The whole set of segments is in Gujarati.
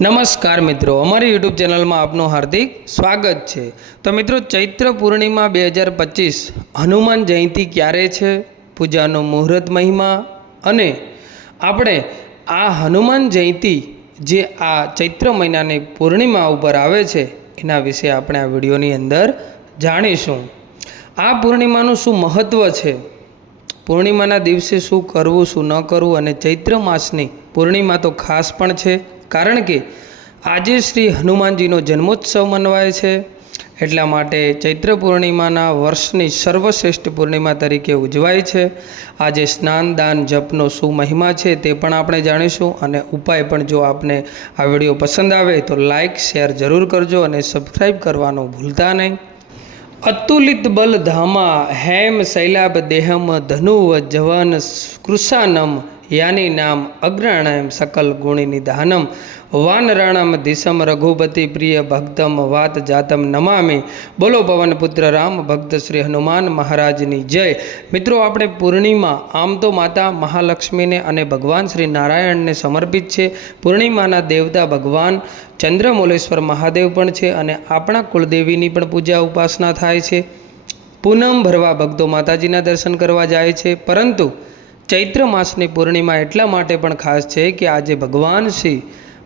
નમસ્કાર મિત્રો, અમારી યુટ્યુબ ચેનલમાં આપનું હાર્દિક સ્વાગત છે. તો મિત્રો, ચૈત્ર પૂર્ણિમા બે હજાર પચીસ, હનુમાન જયંતિ ક્યારે છે? પૂજાનો મુહૂર્ત મહિમા અને આપણે આ હનુમાન જયંતિ જે આ ચૈત્ર મહિનાની પૂર્ણિમા ઉપર આવે છે, એના વિશે આપણે આ વિડીયોની અંદર જાણીશું. આ પૂર્ણિમાનું શું મહત્ત્વ છે? પૂર્ણિમાના દિવસે શું કરવું, શું ન કરવું અને ચૈત્ર માસની પૂર્ણિમા તો ખાસ પણ છે. કારણ કે આજે શ્રી હનુમાનજીનો જન્મોત્સવ મનવાય છે. એટલા માટે ચૈત્ર પૂર્ણિમાના વર્ષની સર્વશ્રેષ્ઠ પૂર્ણિમા તરીકે ઉજવાય છે. આજે સ્નાન, દાન, જપનો શું મહિમા છે તે પણ આપણે જાણીશું અને ઉપાય પણ જો આપને આ વીડિયો પસંદ આવે તો લાઇક શેર જરૂર કરજો અને સબસ્ક્રાઈબ કરવાનું ભૂલતા નહીં. અતુલિત બલ ધામા હેમ શૈલાબ દેહમ ધનુવ જવન કૃષાનમ યાની નામ અગ્રણાયમ સકલ ગુણી નિધાનમ. વાનરાણમ દિશમ રઘુપતિ પ્રિય ભક્તમ વાત જાતમ નમામી. બોલો પવન પુત્ર રામ ભક્ત શ્રી હનુમાન મહારાજની જય. મિત્રો, આપણે પૂર્ણિમા આમ તો માતા મહાલક્ષ્મીને અને ભગવાન શ્રી નારાયણને સમર્પિત છે. પૂર્ણિમાના દેવતા ભગવાન ચંદ્રમૌલેશ્વર મહાદેવ પણ છે અને આપણા કુળદેવીની પણ પૂજા ઉપાસના થાય છે. પૂનમ ભરવા ભક્તો માતાજીના દર્શન કરવા જાય છે. પરંતુ ચૈત્ર માસની પૂર્ણિમા એટલા માટે પણ ખાસ છે કે આજે ભગવાન શ્રી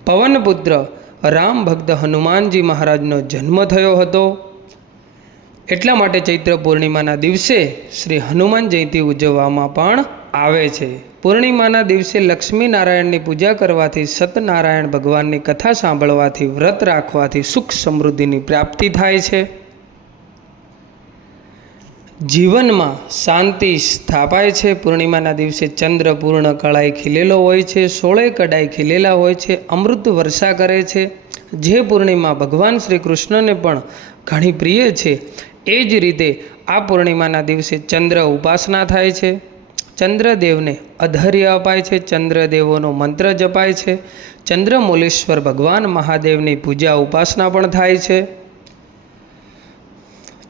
પવનપુત્ર રામ ભક્ત હનુમાનજી મહારાજનો જન્મ થયો હતો. એટલા માટે ચૈત્ર પૂર્ણિમાના દિવસે શ્રી હનુમાન જયંતિ ઉજવવામાં પણ આવે છે. પૂર્ણિમાના દિવસે લક્ષ્મી નારાયણની પૂજા કરવાથી સતનારાયણ ભગવાનની કથા સાંભળવાથી વ્રત રાખવાથી સુખ સમૃદ્ધિની પ્રાપ્તિ થાય છે. જીવનમાં શાંતિ સ્થાપાય છે. પૂર્ણિમાના દિવસે ચંદ્ર પૂર્ણ કળાઈ ખીલેલો હોય છે, સોળે કડાઈ ખીલેલા હોય છે, અમૃત વર્ષા કરે છે. જે પૂર્ણિમા ભગવાન શ્રી કૃષ્ણને પણ ઘણી પ્રિય છે, એ જ રીતે આ પૂર્ણિમાના દિવસે ચંદ્ર ઉપાસના થાય છે. ચંદ્રદેવને અધૈર્ય અપાય છે, ચંદ્રદેવોનો મંત્ર જપાય છે. ચંદ્રમૌલેશ્વર ભગવાન મહાદેવની પૂજા ઉપાસના પણ થાય છે.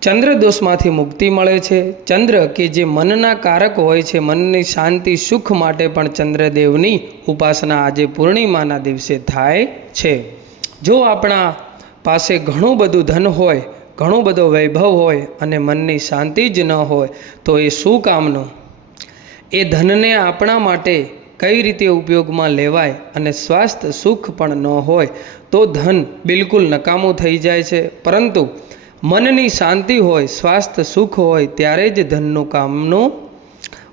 ચંદ્ર દોષમાંથી મુક્તિ મળે છે. ચંદ્ર કે જે મનના કારક હોય છે, મનની શાંતિ, સુખ માટે પણ ચંદ્રદેવની ઉપાસના આજે પૂર્ણિમાના દિવસે થાય છે. જો આપણા પાસે ઘણું બધું ધન હોય, ઘણો બધો વૈભવ હોય અને મનની શાંતિ જ ન હોય, તો એ શું કામનું? એ ધનને આપણા માટે કઈ રીતે ઉપયોગમાં લેવાય અને સ્વાસ્થ્ય સુખ પણ ન હોય, તો ધન બિલકુલ નકામું થઈ જાય છે. પરંતુ મનની શાંતિ હોય, સ્વાસ્થ્ય સુખ હોય, ત્યારે જ ધનનું કામનું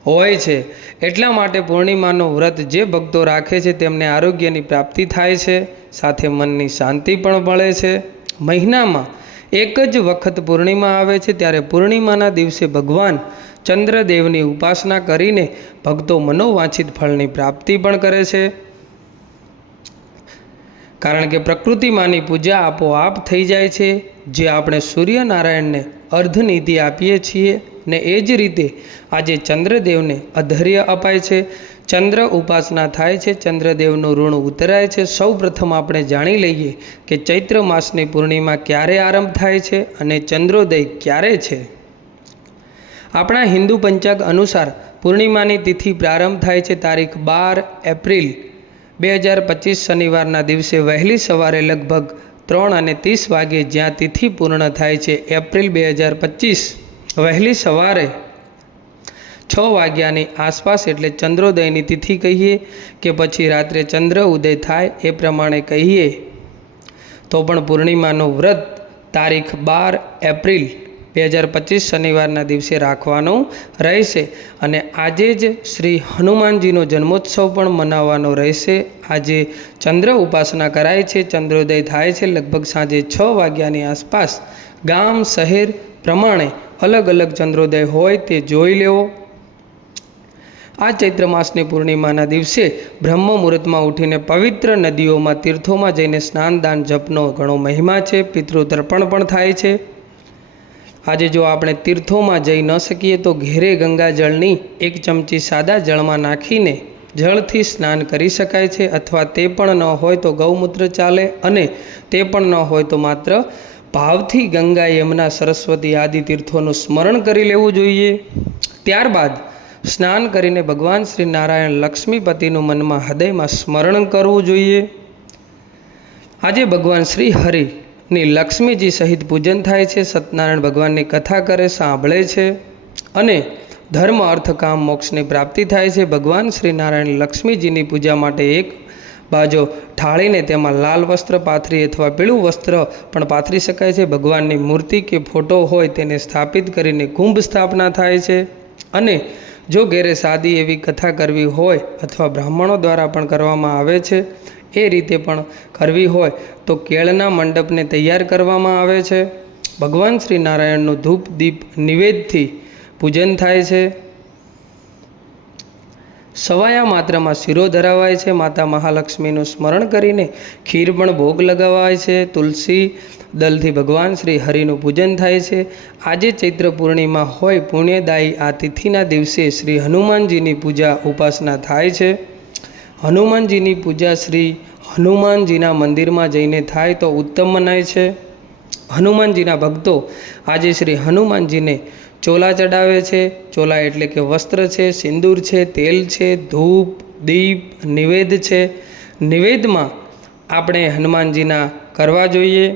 હોય છે. એટલા માટે પૂર્ણિમાનો વ્રત જે ભક્તો રાખે છે, તેમને આરોગ્યની પ્રાપ્તિ થાય છે, સાથે મનની શાંતિ પણ મળે છે. મહિનામાં એક જ વખત પૂર્ણિમા આવે છે, ત્યારે પૂર્ણિમાના દિવસે ભગવાન ચંદ્રદેવની ઉપાસના કરીને ભક્તો મનોવાંછિત ફળની પ્રાપ્તિ પણ કરે છે. કારણ કે પ્રકૃતિમાંની પૂજા આપોઆપ થઈ જાય છે. જે આપણે સૂર્યનારાયણને અર્ધનીતિ આપીએ છીએ ને એ જ રીતે આજે ચંદ્રદેવને અધૈર્ય અપાય છે. ચંદ્ર ઉપાસના થાય છે. ચંદ્રદેવનું ઋણ ઉતરાય છે. સૌ પ્રથમ આપણે જાણી લઈએ કે ચૈત્ર માસની પૂર્ણિમા ક્યારે આરંભ થાય છે અને ચંદ્રોદય ક્યારે છે. આપણા હિન્દુ પંચાગ અનુસાર પૂર્ણિમાની તિથિ પ્રારંભ થાય છે તારીખ બાર એપ્રિલ બે હજાર પચીસ શનિવારના દિવસે વહેલી સવારે લગભગ ત્રણ અને ત્રીસ વાગે જ્યાં તિથિ પૂર્ણ થાય છે, એપ્રિલ બે હજાર પચીસ. વહેલી સવારે છ વાગ્યાની આસપાસ એટલે ચંદ્રોદયની તિથિ કહીએ કે પછી રાત્રે ચંદ્ર ઉદય થાય એ પ્રમાણે કહીએ. તો પણ પૂર્ણિમાનું વ્રત તારીખ બાર એપ્રિલ બે હજાર પચીસ શનિવારના દિવસે રાખવાનું રહેશે અને આજે જ શ્રી હનુમાનજીનો જન્મોત્સવ પણ મનાવવાનો રહેશે. આજે ચંદ્ર ઉપાસના કરાય છે, ચંદ્રોદય થાય છે, લગભગ સાંજે છ વાગ્યાની આસપાસ ગામ, શહેર પ્રમાણે અલગ અલગ ચંદ્રોદય હોય તે જોઈ લેવો. આ ચૈત્ર માસની પૂર્ણિમાના દિવસે બ્રહ્મ મુહૂર્તમાં ઉઠીને પવિત્ર નદીઓમાં તીર્થોમાં જઈને સ્નાન દાન જપનો ઘણો મહિમા છે પિતૃતર્પણ પણ થાય છે. આજે જો આપણે તીર્થોમાં જઈ ન શકીએ તો ઘેરે ગંગાજળની એક ચમચી સાદા જળમાં નાખીને જળથી સ્નાન કરી શકાય છે અથવા તે પણ ન હોય તો ગૌમૂત્ર ચાલે અને તે પણ ન હોય તો માત્ર ભાવથી ગંગા યમુના સરસ્વતી આદિ તીર્થોનું સ્મરણ કરી લેવું જોઈએ. ત્યારબાદ સ્નાન કરીને ભગવાન શ્રી નારાયણ લક્ષ્મીપતિનું મનમાં હૃદયમાં સ્મરણ કરવું જોઈએ. આજે ભગવાન શ્રી હરિની લક્ષ્મીજી સહિત પૂજન થાય છે, સત્યનારાયણ ભગવાનની કથા કરે, સાંભળે છે અને ધર્મ, અર્થ, કામ, મોક્ષની પ્રાપ્તિ થાય છે. ભગવાન શ્રી નારાયણ લક્ષ્મીજીની પૂજા માટે એક બાજુ ઠાળીને તેમાં લાલ વસ્ત્ર પાથરી અથવા પીળું વસ્ત્ર પણ પાથરી શકાય છે. ભગવાનની મૂર્તિ કે ફોટો હોય તેને સ્થાપિત કરીને કુંભ સ્થાપના થાય છે અને જો ઘેરે સાદી એવી કથા કરવી હોય અથવા બ્રાહ્મણો દ્વારા પણ કરવામાં આવે છે એ રીતે પણ કરવી હોય તો કેળના મંડપને તૈયાર કરવામાં આવે છે. ભગવાન શ્રી નારાયણનું ધૂપ, દીપ નિવેદથી પૂજન થાય છે. સવાયા માત્રમાં શીરો ધરાવાય છે. માતા મહાલક્ષ્મીનું સ્મરણ કરીને ખીર પણ ભોગ લગાવાય છે. તુલસી દલથી ભગવાન શ્રી હરિનું પૂજન થાય છે. આજે ચૈત્ર પૂર્ણિમા હોય પુણ્યદાયી આ તિથિના દિવસે શ્રી હનુમાનજીની પૂજા ઉપાસના થાય છે. હનુમાનજીની પૂજા શ્રી હનુમાનજીના મંદિરમાં જઈને થાય તો ઉત્તમ મનાય છે. હનુમાનજીના ભક્તો આજે શ્રી હનુમાનજીને ચોલા ચડાવે છે. ચોલા એટલે કે વસ્ત્ર છે, સિંદૂર છે, તેલ છે, ધૂપ, દીપ, નિવેદ છે. નિવેદમાં આપણે હનુમાનજીના કરવા જોઈએ.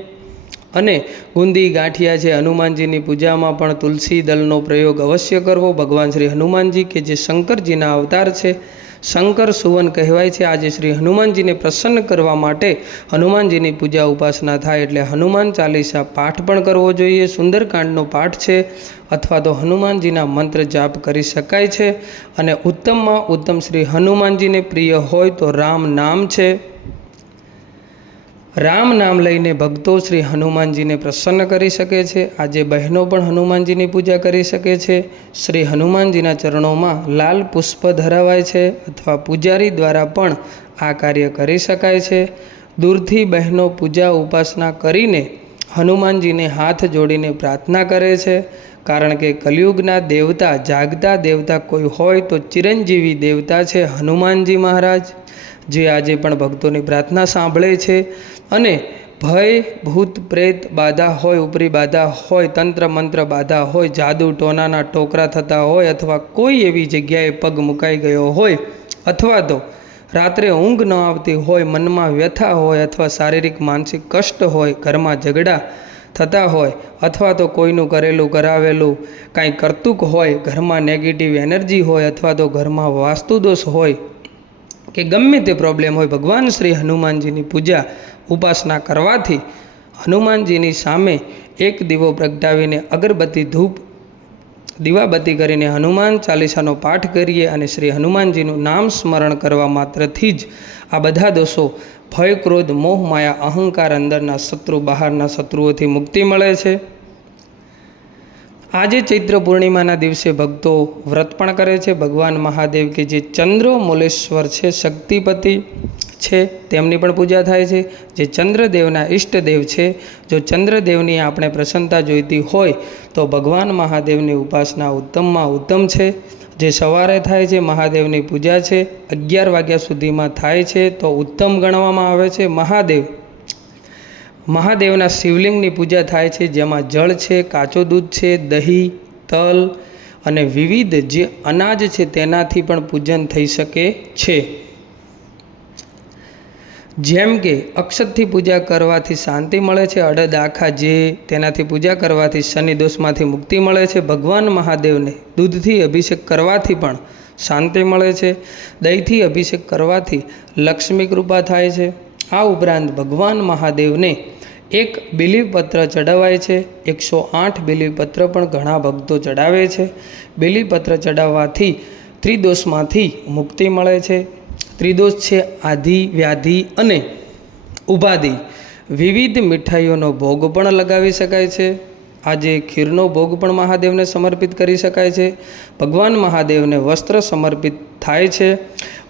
અને ગુંદી ગાંઠિયા છે. હનુમાનજીની પૂજામાં પણ તુલસી દલનો પ્રયોગ અવશ્ય કરવો. ભગવાન શ્રી હનુમાનજી કે જે શંકરજીના અવતાર છે, શંકર સુવન કહેવાય છે. આજે શ્રી હનુમાનજીને પ્રસન્ન કરવા માટે હનુમાનજીની પૂજા ઉપાસના થાય એટલે હનુમાન ચાલીસા પાઠ પણ કરવો જોઈએ. સુંદરકાંડનો પાઠ છે અથવા તો હનુમાનજીના મંત્ર જાપ કરી શકાય છે. અને ઉત્તમમાં ઉત્તમ શ્રી હનુમાનજીને પ્રિય હોય તો રામ નામ છે. રામ નામ લઈને ભક્તો શ્રી હનુમાનજીને પ્રસન્ન કરી શકે છે. આજે બહેનો પણ હનુમાનજીની પૂજા કરી શકે છે. શ્રી હનુમાનજીના ચરણોમાં લાલ પુષ્પ ધરાવાય છે અથવા પૂજારી દ્વારા પણ આ કાર્ય કરી શકાય છે. દૂરથી બહેનો પૂજા ઉપાસના કરીને હનુમાનજીને હાથ જોડીને પ્રાર્થના કરે છે. કારણ કે કલિયુગના દેવતા જાગતા દેવતા કોઈ હોય તો ચિરંજીવી દેવતા છે હનુમાનજી મહારાજ. જે આજે પણ ભક્તોની પ્રાર્થના સાંભળે છે. અને ભય, ભૂત, પ્રેત, બાધા હોય, ઉપરી બાધા હોય, તંત્ર, મંત્ર બાધા હોય, જાદુ, ટોનાના ટોકરા થતા હોય અથવા કોઈ એવી જગ્યાએ પગ મુકાઈ ગયો હોય અથવા તો રાત્રે ઊંઘ ન આવતી હોય, મનમાં વ્યથા હોય અથવા શારીરિક, માનસિક કષ્ટ હોય, ઘરમાં ઝઘડા થતા હોય અથવા તો કોઈનું કરેલું, કરાવેલું કાંઈ કરતુક હોય, ઘરમાં નેગેટિવ એનર્જી હોય અથવા તો ઘરમાં વાસ્તુદોષ હોય કે ગમે તે પ્રોબ્લેમ હોય ભગવાન શ્રી હનુમાનજીની પૂજા ઉપાસના કરવાથી હનુમાનજીની સામે એક દીવો પ્રગટાવીને અગરબત્તી ધૂપ, દીવાબત્તી કરીને હનુમાન ચાલીસાનો પાઠ કરીએ અને શ્રી હનુમાનજીનું નામ સ્મરણ કરવા માત્રથી જ આ બધા દોષો ભય ક્રોધ મોહ માયા અહંકાર અંદરના શત્રુ, બહારના શત્રુઓથી મુક્તિ મળે છે. આજે ચૈત્ર પૂર્ણિમાના દિવસે ભક્તો વ્રત પણ કરે છે. ભગવાન મહાદેવ કે જે ચંદ્ર મોલેશ્વર છે, શક્તિપતિ છે, તેમની પણ પૂજા થાય છે. જે ચંદ્રદેવના ઈષ્ટદેવ છે, જો ચંદ્રદેવની આપણે પ્રસન્નતા જોઈતી હોય, તો ભગવાન મહાદેવની ઉપાસના ઉત્તમમાં ઉત્તમ છે. જે સવારે થાય છે, મહાદેવની પૂજા છે, અગિયાર વાગ્યા સુધીમાં થાય છે, તો ઉત્તમ ગણવામાં આવે છે. મહાદેવ મહાદેવના શિવલિંગની પૂજા થાય છે, જેમાં જળ છે, કાચો દૂધ છે, દહીં, તલ અને વિવિધ જે અનાજ છે તેનાથી પણ પૂજન થઈ શકે છે. જેમ કે અક્ષતથી પૂજા કરવાથી શાંતિ મળે છે, અડદ આખા જે તેનાથી પૂજા કરવાથી શનિ દોષમાંથી મુક્તિ મળે છે, ભગવાન મહાદેવને દૂધથી અભિષેક કરવાથી પણ શાંતિ મળે છે, દહીંથી અભિષેક કરવાથી લક્ષ્મી કૃપા થાય છે. આ ઉપરાંત ભગવાન મહાદેવને એક બિલીપત્ર ચડાવાય છે. એકસો આઠ બિલીપત્ર પણ ઘણા ભક્તો ચડાવે છે. બિલીપત્ર ચડાવવાથી ત્રિદોષમાંથી મુક્તિ મળે છે. ત્રિદોષ છે આધિ, વ્યાધિ અને ઉપાધિ. વિવિધ મીઠાઈઓનો ભોગ પણ લગાવી શકાય છે. આજે ખીરનો ભોગ પણ મહાદેવને સમર્પિત કરી શકાય છે. ભગવાન મહાદેવને વસ્ત્ર સમર્પિત થાય છે.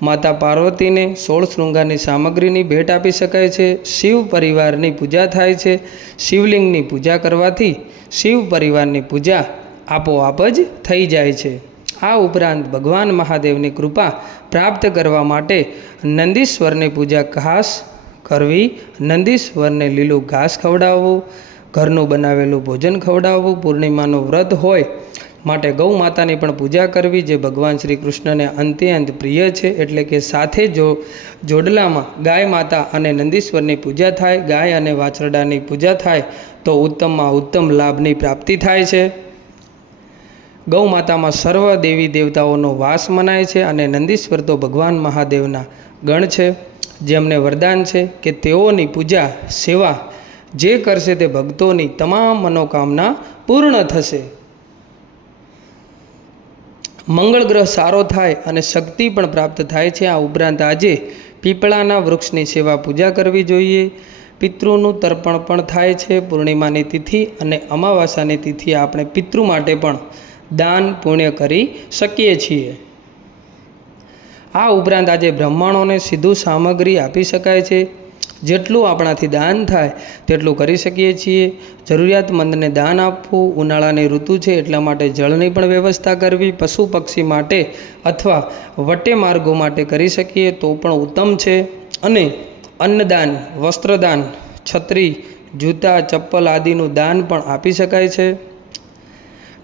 માતા પાર્વતીને સોળ શૃંગારની સામગ્રીની ભેટ આપી શકાય છે. શિવ પરિવારની પૂજા થાય છે. શિવલિંગની પૂજા કરવાથી શિવ પરિવારની પૂજા આપોઆપ જ થઈ જાય છે. આ ઉપરાંત ભગવાન મહાદેવની કૃપા પ્રાપ્ત કરવા માટે નંદીશ્વરની પૂજા ખાસ કરવી, નંદીશ્વરને લીલું ઘાસ ખવડાવવું ઘરનું બનાવેલું ભોજન ખવડાવવું પૂર્ણિમાનું વ્રત હોય માટે ગૌ માતાની પણ પૂજા કરવી જે ભગવાન શ્રી કૃષ્ણને અંતે અંત પ્રિય છે. એટલે કે સાથે જો જોડલામાં ગાય માતા અને નંદીશ્વરની પૂજા થાય, ગાય અને વાછરડાની પૂજા થાય, તો ઉત્તમમાં ઉત્તમ લાભની પ્રાપ્તિ થાય છે. ગૌ માતામાં સર્વ દેવી દેવતાઓનો વાસ મનાય છે અને નંદીશ્વર તો ભગવાન મહાદેવના ગણ છે. જેમને વરદાન છે કે તેઓની પૂજા, સેવા જે કરશે તે ભક્તોની તમામ મનોકામના પૂર્ણ થશે. મંગળ ગ્રહ સારો થાય અને શક્તિ પણ પ્રાપ્ત થાય છે. આ ઉપરાંત આજે પીપળાના વૃક્ષની સેવા પૂજા કરવી જોઈએ. પિતૃનું તર્પણ પણ થાય છે. પૂર્ણિમાની તિથિ અને અમાવાસાની તિથિ આપણે પિતૃ માટે પણ દાન પુણ્ય કરી શકીએ છીએ. આ ઉપરાંત આજે બ્રાહ્મણોને સીધું સામગ્રી આપી શકાય છે. જેટલું આપણાથી દાન થાય તેટલું કરી શકીએ છીએ. જરૂરિયાતમંદને દાન આપવું, ઉનાળાની ઋતુ છે એટલા માટે જળની પણ વ્યવસ્થા કરવી, પશુ પક્ષી માટે અથવા વટે માર્ગો માટે કરી શકીએ તો પણ ઉત્તમ છે. અને અન્નદાન, વસ્ત્રદાન, છત્રી, જૂતા, ચપ્પલ આદિનું દાન પણ આપી શકાય છે.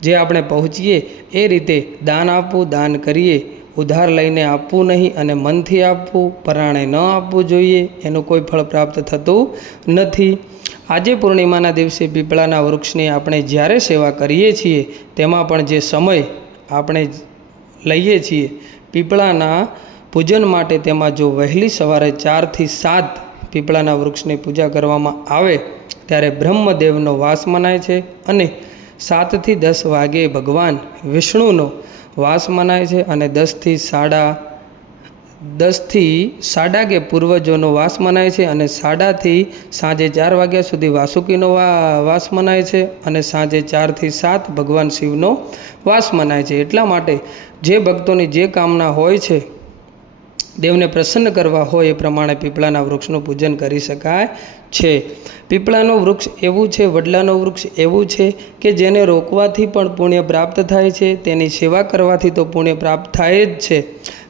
જે આપણે પહોંચીએ એ રીતે દાન આપવું, દાન કરીએ ઉધાર લઈને આપવું નહીં અને મનથી આપવું, પરાણે ન આપવું જોઈએ, એનું કોઈ ફળ પ્રાપ્ત થતું નથી. આજે પૂર્ણિમાના દિવસે પીપળાના વૃક્ષની આપણે જ્યારે સેવા કરીએ છીએ, તેમાં પણ જે સમય આપણે લઈએ છીએ, પીપળાના પૂજન માટે તેમાં જો વહેલી સવારે ચારથી સાત પીપળાના વૃક્ષની પૂજા કરવામાં આવે, ત્યારે બ્રહ્મદેવનો વાસ મનાય છે અને સાતથી દસ વાગે ભગવાન વિષ્ણુનો વાસ મનાય છે અને દસથી સાડા દસથી સાડા કે પૂર્વજોનો વાસ મનાય છે અને સાડાથી સાંજે ચાર વાગ્યા સુધી વાસુકીનો વાસ મનાય છે અને સાંજે ચારથી સાત ભગવાન શિવનો વાસ મનાય છે. એટલા માટે જે ભક્તોની જે કામના હોય છે દેવને પ્રસન્ન કરવા હોય એ પ્રમાણે પીપળાના વૃક્ષનું પૂજન કરી શકાય છે. પીપળાનું વૃક્ષ એવું છે, વડલાનું વૃક્ષ એવું છે કે જેને રોકવાથી પણ પુણ્ય પ્રાપ્ત થાય છે, તેની સેવા કરવાથી તો પુણ્ય પ્રાપ્ત થાય જ છે.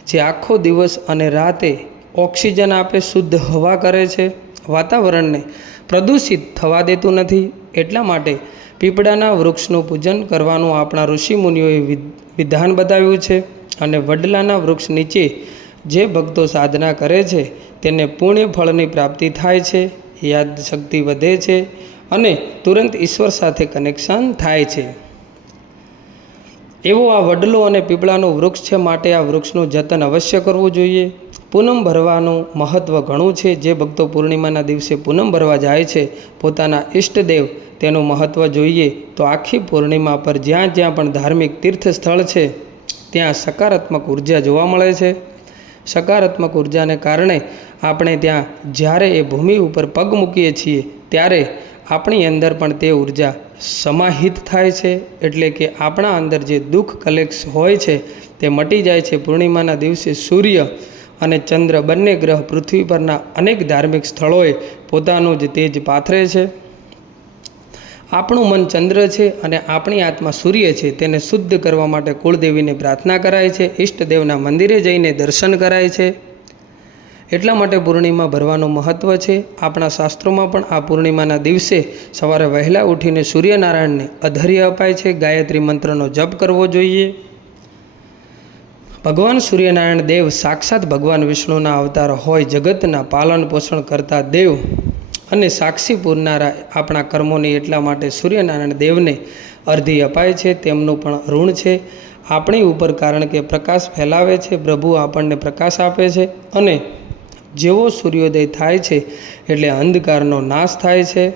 જે આખો દિવસ અને રાતે ઓક્સિજન આપે, શુદ્ધ હવા કરે છે. વાતાવરણને પ્રદૂષિત થવા દેતું નથી. એટલા માટે પીપળાના વૃક્ષનું પૂજન કરવાનું આપણા ઋષિમુનિઓએ વિધાન બતાવ્યું છે અને વડલાના વૃક્ષ નીચે જે ભક્તો સાધના કરે છે, તેને પુણ્ય ફળની પ્રાપ્તિ થાય છે યાદશક્તિ વધે છે અને તુરંત ઈશ્વર સાથે કનેક્શન થાય છે. એવો આ વડલો અને પીપળાનું વૃક્ષ છે, માટે આ વૃક્ષનું જતન અવશ્ય કરવું જોઈએ. પૂનમ ભરવાનું મહત્ત્વ ઘણું છે, જે ભક્તો પૂર્ણિમાના દિવસે પૂનમ ભરવા જાય છે, પોતાના ઈષ્ટદેવ તેનું મહત્ત્વ જોઈએ તો આખી પૂર્ણિમા પર જ્યાં જ્યાં પણ ધાર્મિક તીર્થ સ્થળ છે, ત્યાં સકારાત્મક ઊર્જા જોવા મળે છે. સકારાત્મક ઉર્જાને કારણે આપણે ત્યાં જ્યારે એ ભૂમિ ઉપર પગ મૂકીએ છીએ ત્યારે આપણી અંદર પણ તે ઊર્જા સમાહિત થાય છે. એટલે કે આપણા અંદર જે દુઃખ કલેક્સ હોય છે તે મટી જાય છે. પૂર્ણિમાના દિવસે સૂર્ય અને ચંદ્ર બંને ગ્રહ પૃથ્વી પરના અનેક ધાર્મિક સ્થળોએ પોતાનું જ તેજ પાથરે છે. આપણું મન ચંદ્ર છે અને આપણી આત્મા સૂર્ય છે, તેને શુદ્ધ કરવા માટે કુળદેવીને પ્રાર્થના કરાય છે, ઈષ્ટદેવના મંદિરે જઈને દર્શન કરાય છે. એટલા માટે પૂર્ણિમા ભરવાનું મહત્ત્વ છે. આપણા શાસ્ત્રોમાં પણ આ પૂર્ણિમાના દિવસે સવારે વહેલા ઉઠીને સૂર્યનારાયણને અધર્ય અપાય છે. ગાયત્રી મંત્રનો જપ કરવો જોઈએ. ભગવાન સૂર્યનારાયણ દેવ સાક્ષાત ભગવાન વિષ્ણુના અવતાર હોય, જગતના પાલન પોષણ કરતા દેવ અને સાક્ષી પૂરનારા આપણા કર્મોને એટલા માટે સૂર્યનારાયણ દેવને અર્ધી અપાય છે, તેમનું પણ ઋણ છે. આપણી ઉપર કારણ કે પ્રકાશ ફેલાવે છે, પ્રભુ આપણને પ્રકાશ આપે છે અને જેવો સૂર્યોદય થાય છે એટલે અંધકારનો નાશ થાય છે.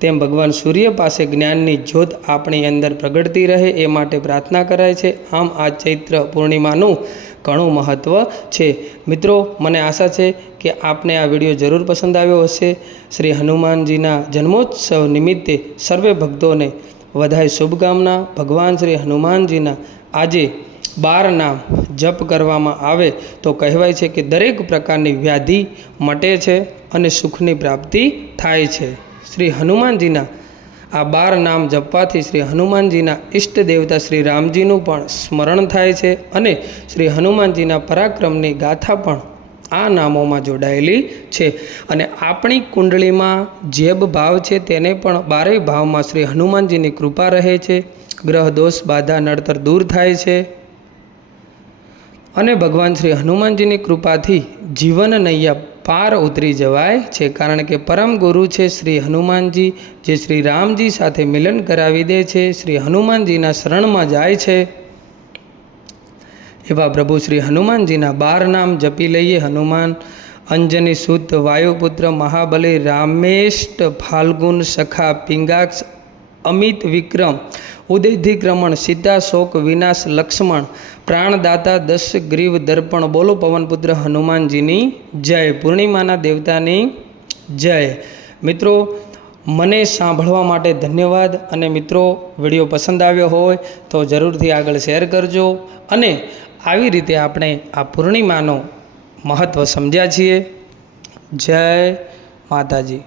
તેમ ભગવાન સૂર્ય પાસે જ્ઞાનની જ્યોત આપણી અંદર પ્રગટતી રહે એ માટે પ્રાર્થના કરાય છે. આમ આ ચૈત્ર પૂર્ણિમાનું ઘણું મહત્ત્વ છે. મિત્રો, મને આશા છે કે આપને આ વીડિયો જરૂર પસંદ આવ્યો હશે. શ્રી હનુમાનજીના જન્મોત્સવ નિમિત્તે સર્વે ભક્તોને વધાય શુભકામના. ભગવાન શ્રી હનુમાનજીના આજે બાર નામ જપ કરવામાં આવે તો કહેવાય છે કે દરેક પ્રકારની વ્યાધિ મટે છે અને સુખની પ્રાપ્તિ થાય છે. શ્રી હનુમાનજીના આ બાર નામ જપવાથી શ્રી હનુમાનજીના ઈષ્ટ દેવતા શ્રી રામજીનું પણ સ્મરણ થાય છે અને શ્રી હનુમાનજીના પરાક્રમની ગાથા પણ આ નામોમાં જોડાયેલી છે. અને આપણી કુંડળીમાં જેબ ભાવ છે તેને પણ બારેય ભાવમાં શ્રી હનુમાનજીની કૃપા રહે છે. ગ્રહ દોષ, બાધા, નડતર દૂર થાય છે. અને ભગવાન શ્રી હનુમાનજીની કૃપાથી જીવન નૈયા પાર ઉતરી જવાય છે કારણ કે પરમ ગુરુ છે શ્રી હનુમાનજી, જે શ્રી રામજી સાથે મિલન કરાવી દે છે, શ્રી હનુમાનજીના શરણમાં જાય છે. એવા પ્રભુ શ્રી હનુમાનજીના બાર નામ જપી લઈએ હનુમાન. અંજની સુત, વાયુપુત્ર, મહાબલી, રામેષ્ટ, ફાલ્ગુન, સખા, પિંગાક્ષ અમિત વિક્રમ, ઉદયધિક્રમણ, સીતા શોક, વિનાશ લક્ષ્મણ, પ્રાણદાતા દશ ગ્રીવ દર્પણ, બોલો પવનપુત્ર હનુમાનજીની જય, પૂર્ણિમાના દેવતાની જય. મિત્રો, મને સાંભળવા માટે ધન્યવાદ અને મિત્રો, વીડિયો પસંદ આવ્યો હોય તો જરૂરથી આગળ શેર કરજો અને આવી રીતે આપણે આ પૂર્ણિમાનો મહત્ત્વ સમજ્યા છીએ. જય માતાજી.